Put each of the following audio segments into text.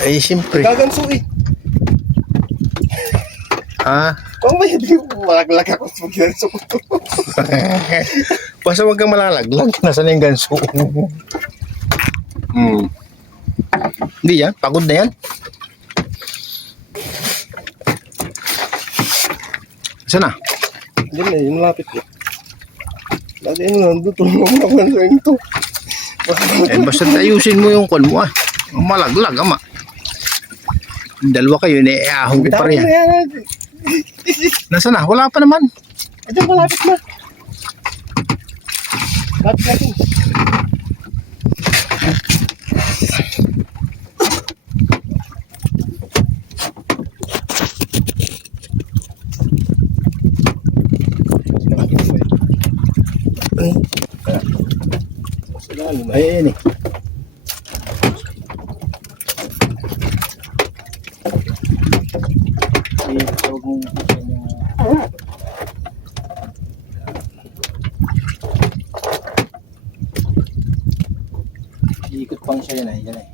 Ay, siyempre. Gaganso eh. Ha? Kung may hindi malaglag ako sa ganso ko to. Basta huwag kang malalaglag. Nasaan yung ganso? Hindi yan. Pagod na yan. Saan na? Hindi na, yung malapit eh. Lagi mo nandun, tulungan mo naman sa ito. Eh, basta ayusin mo yung kwan mo ah. Malaglag, ama. Dalawa kayo, ahong ko pa rin yan. Nasaan na? Wala pa naman. Ayan, malapit na. Malapit natin. Ayan eh. Iikot pang siya yan eh. Yan eh.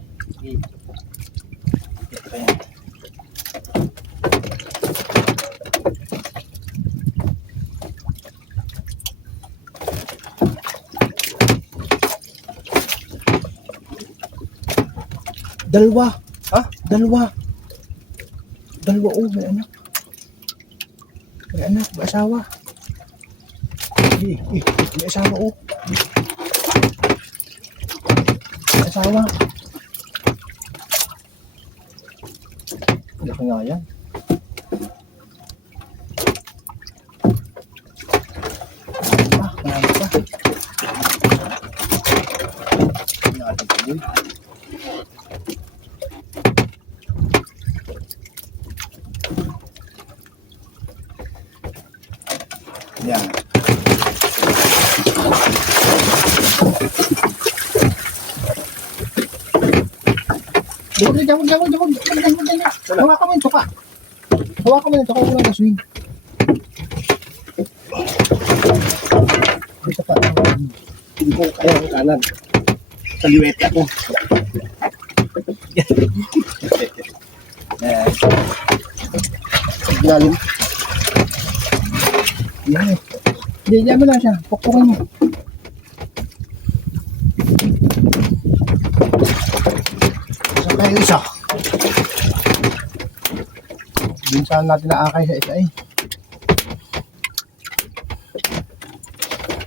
Ikot pa yan. Dalawa. Ha? Dalawa. Dalawa may anak. May anak, may asawa. May asawa May asawa. Laki nga yan. Marami pa. Natin pa boy. Yan. Jawag. Hawakan mo yung tuka. Hawakan mo yung tuka. Unang kaswing. Dito pa. Hindi ko kaya ang kanan. Kaliwete ako. Lalim. Yan. Diyan mo lang siya. Pukpukin mo. Saan kayo isa? Minsan natin naakay sa isa eh.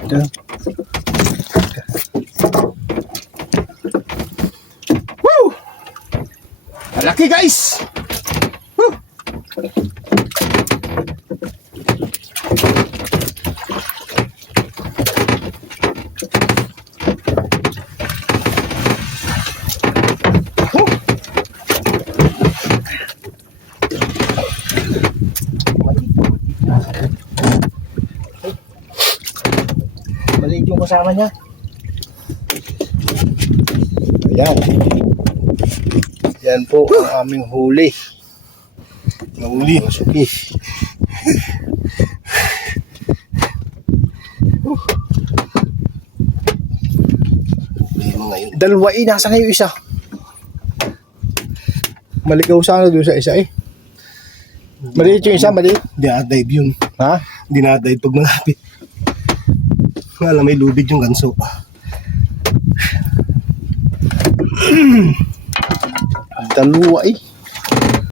Ito. Woo! Malaki guys! Woo! Maliit yung kasama niya. Ayan. Yan po ang aming huli. Nahuli. Masuki. Dalawa eh. Nasa kayo isa? Malikaw sana doon sa isa eh. Maliit yung isa, maliit. Hindi na-dive yun. Ha? Hindi na-dive pag malapit. Alam, may lubid yung ganso. Dalawa eh.